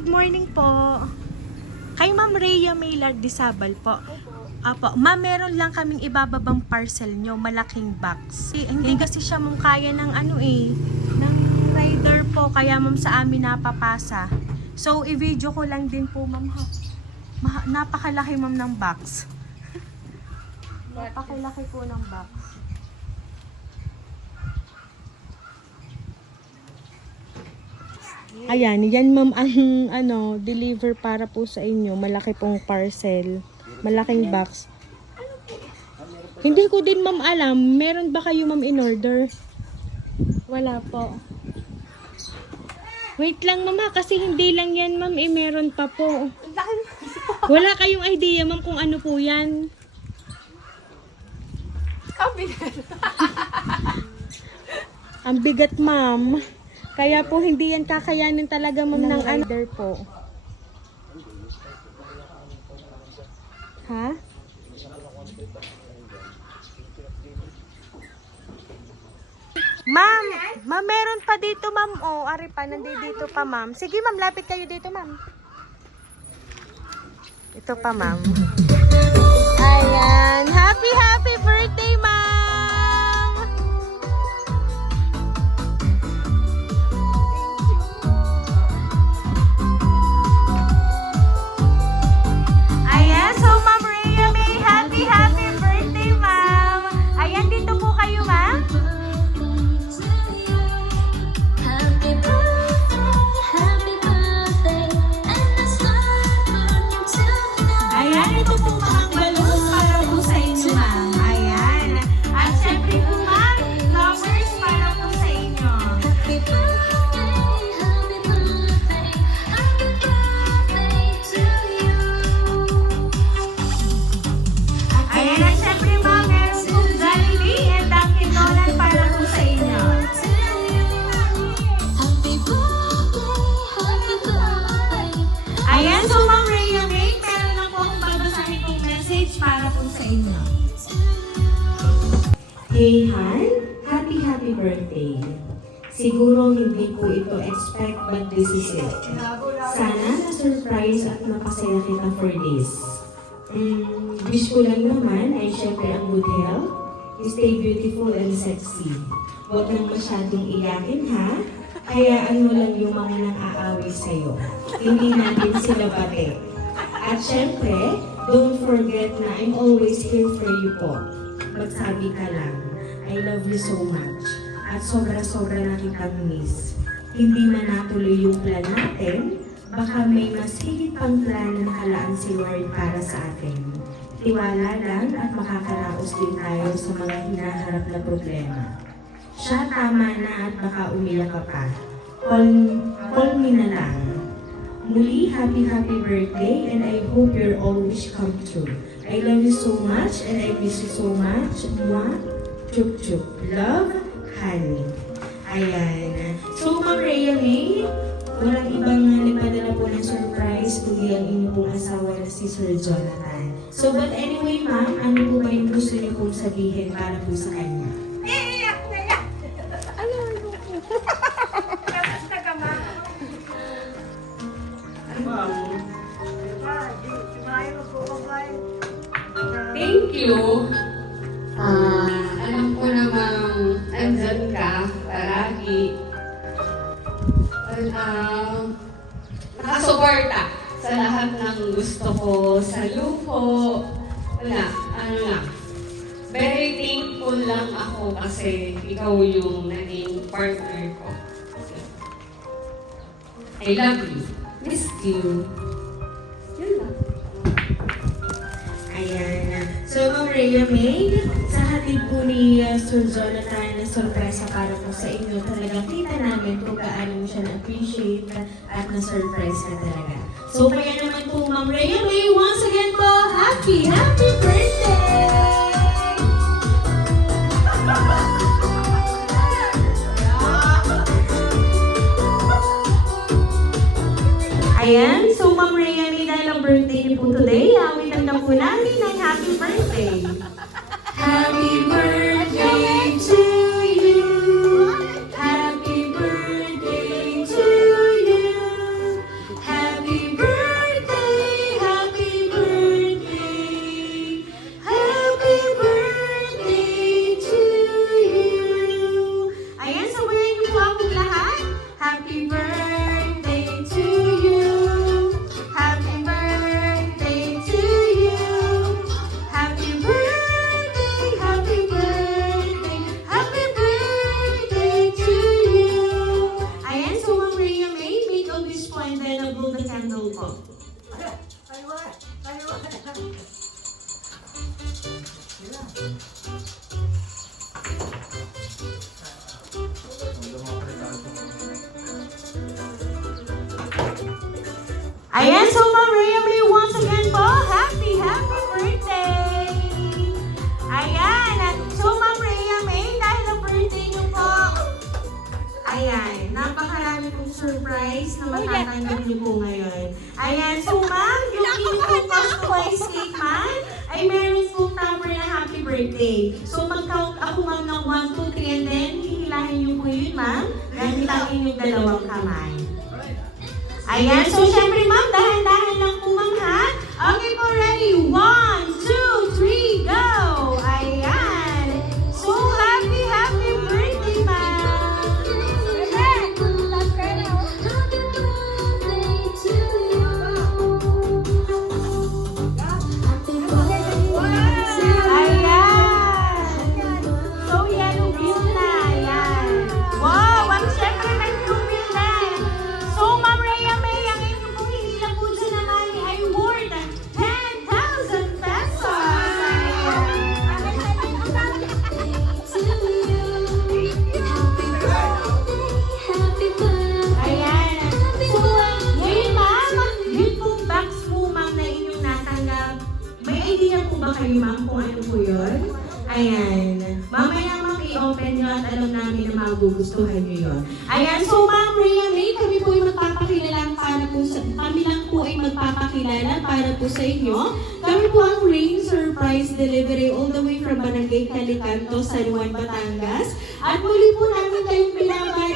good morning po. Kay Ma'am Rhea Maylard Disabal po. Apo, ma'am, meron lang kaming ibababang parcel nyo, malaking box. Hindi kasi siya mong kaya ng ng rider po, kaya ma'am sa amin napapasa. So, i-video ko lang din po, ma'am, ha. Napakalaki, ma'am, ng box. Napakalaki po ng box. Ayan, yan ma'am ang deliver para po sa inyo. Malaki pong parcel. Malaking box. Hindi ko din ma'am alam. Meron ba kayo ma'am in order? Wala po. Wait lang ma'am ha, kasi hindi lang yan ma'am, meron pa po. Wala kayong idea ma'am kung ano po yan? Ang bigat ma'am. Kaya po hindi yan kakayanin talaga ma'am ng order po. Ha? Ma'am, meron pa dito ma'am. Oh, ari pa, nandito pa ma'am. Sige ma'am, lapit kayo dito ma'am. Ito pa ma'am. Ayan, happy birthday ma'am! Ayan, so Ma'am Rhea May, happy birthday ma'am! Ayan, dito po kayo ma'am. Ayan, ito po mga balloons para po sa inyo, ma'am. Ayan. At syempre po, ma'am, flowers para po sa inyo. Ayan, at syempre, ma'am, meron po Jollibee and Dunkin' Donuts para po sa inyo. Ayan, so Ma'am Rhea May, meron lang po akong babasahin kong message para po sa inyo. Hey Han, happy birthday. Siguro hindi ko ito expect but this is it. Sana na-surprise at mapasaya kita for this. Wish ko lang naman ay syempre ang good health. Stay beautiful and sexy. Huwag nang masyadong iyakin ha. Hayaan mo lang yung mga nang-aaway sa'yo. Hindi natin sila bate. At syempre, don't forget na I'm always here for you po. Magsabi ka lang, I love you so much. At sobra-sobra na kitang miss. Hindi man natuloy yung plan natin, baka may mas higit pang plan na nakalaan si Lord para sa atin. Tiwala lang at makakaraos din tayo sa mga hinaharap na problema. Siya tama na at baka umiyak ka pa. Call me na lang. Muli, happy birthday and I hope your all wish come true. I love you so much and I miss you so much. Mwah, chup chup. Love, Honey. Ayan. So, Ma'am Rhea May, walang ibang nagpadala po ng surprise kundi ang inyong pong asawa na si Sir Jonathan. So, but anyway, ma'am, ano po ba yung gusto niyo pong sabihin para po sa kanya? Thank you. Alam ko namang andyan ka palagi. Nakasuporta sa lahat ng gusto ko, sa luho. Wala, ano lang. Very thankful lang ako kasi ikaw yung naging partner ko. I love you. Miss you. Yun lang. Ayan. So, Ma'am Rhea May, sa hatid po ni Sir Jonathan na sorpresa para po sa inyo, talagang kita namin kung gaano mo siya na-appreciate at na-surprise ka talaga. So, kaya naman po, Ma'am Rhea May, once again po, happy birthday! Ayan, so Ma'am Rhea May, dahil ang birthday niyo po today, awitan na po namin ng happy birthday. Happy birthday to you. Happy birthday to you. Happy Ayan, so Ma'am Rhea May, once again po, happy birthday! Ayan, so Ma'am Rhea May, dahil na birthday niyo po, ayan, napakarami pong surprise na matatanggap niyo po ngayon. Ayan, so Ma'am, yung inyong pong customized cake, Ma'am, ay meron pong tupper na happy birthday. So mag-count ako, Ma'am, ng 1, 2, 3, and then hihilahin niyo po yun, Ma'am, gamit ang inyong dalawang kamay. Ayan, so syempre, Ma'am, dahan-dahan lang po, Ma'am, ha? Okay po, ready? 1, 2, 3, go! Ayan! So happy birthday, Ma'am! Ayan! So yellow bill na, ayan. Wow! Ang syempre may blue bill na. So Ma'am Rhea May, ang inyong pong hinila po dyan naman ay worth 10,000 pesos. Ayan. So, ngayon Ma'am, yun pong box po, Ma'am, na inyong natanggap. May idea po ba kayo, Ma'am, kung ano po yun? Ayan. Mamaya, Ma'am, i-open nyo at alam namin na magugustuhan nyo yun. Ayan. So, Ma'am Rhea May, kami po ay magpapakilala para po sa... Kami lang po ay magpapakilala para po sa inyo. Kami po ang Rain Surprise Delivery all the way from Barangay Calicanto, San Juan, Batangas. At muli po namin kayong binabati